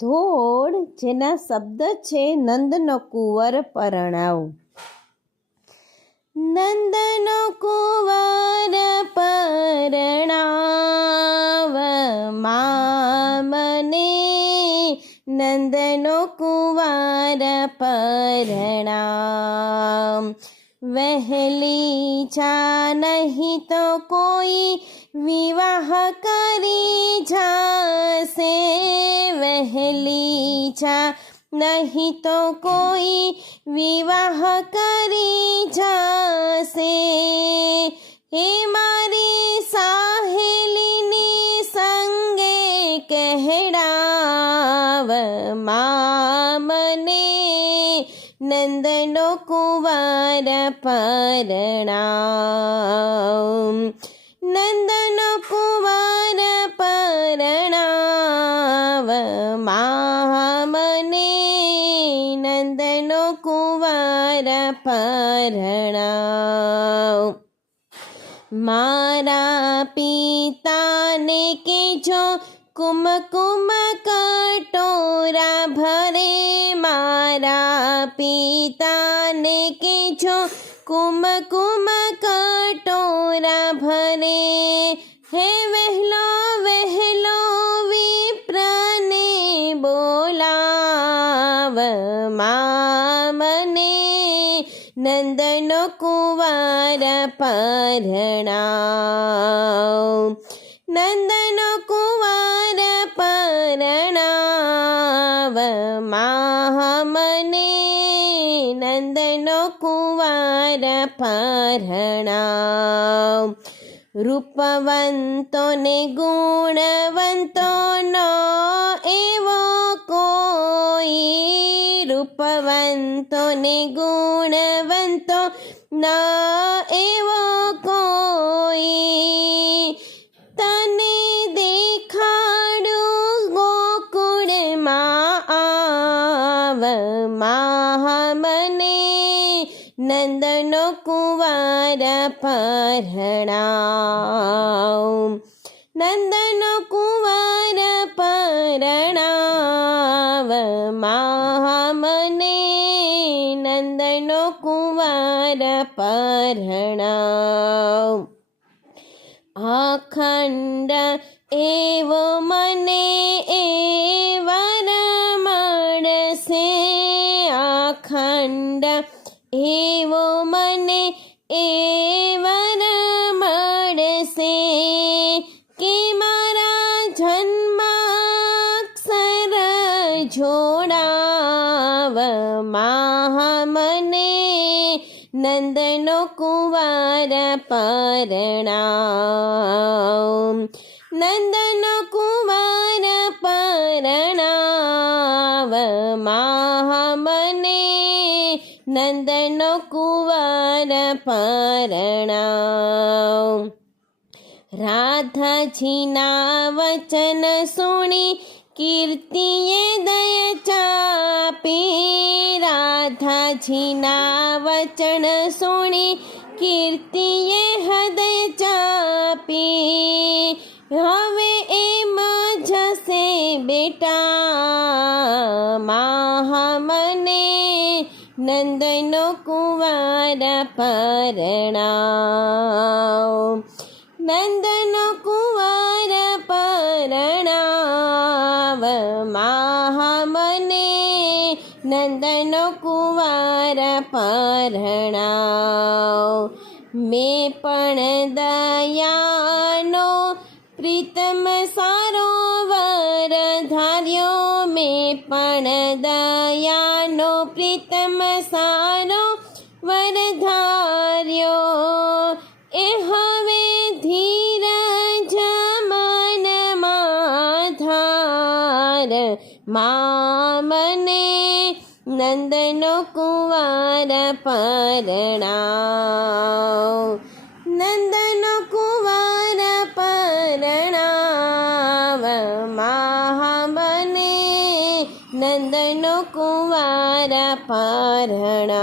ધોળ જેના શબ્દ છે નંદનો કુંવર પરણાવ. નંદનો કુંવર પરણાવ મને નંદનો કુંવર પરણામ વહેલી ચા નહીં તો કોઈ વિવાહ કરી જા, નહીં તો કોઈ વિવાહ કરી જાશે. હે મારી સાહેલીની સંગે કહેડાવ મને નંદનો કુંવર પરણાવ. નંદનો નંદનો કુંવર પરણાવ મારા પિતાને કેજો કુમકુમ કટોરા ભરે મારા પિતાને કેજો કુમકુમ કટોરા ભરે હે વહેલો મામને નંદનો કુવાર પરણા નંદનો કુંવર પરણાવ મામને નંદનો કુવાર પરણા રૂપવંતો ને ગુણવંતો રૂપવંતો ને ગુણવંતો ના એવો કોઈ. તને દેખાડું ગોકુળમાં આવ મને નંદનો કુવાર પરણાવ. નંદનો કુવાર પરણાવ. કુંવર પરણાવ. અખંડ એવો મને એ વર મળશે અખંડ એવો नन्दनोकुवरपरणा नन्दनकुवरपरणा मने नन्दनकुवरपणा राध जिना वचन कीर्ति दा पी રાધાજીના વચન સુણી કીર્તિએ હૃદય ચાપી. હવે એમ જશે બેટા મને નંદનો કુંવર પરણાવ. નંદનો કુંવર પરણાવ. નંદનો કુંવર પરણાવ. મેં પણ દયાનો પ્રીતમ સારો વર ધાર્યો. મેં પણ દયાનો પ્રીતમ સારો વર ધાર્યો. એ હવે ધીરજ મનમાં ધાર. મામને नन्दनोकुवारपरणा नन्दनोकुवारपरणा नन्दनोकुवारपारणा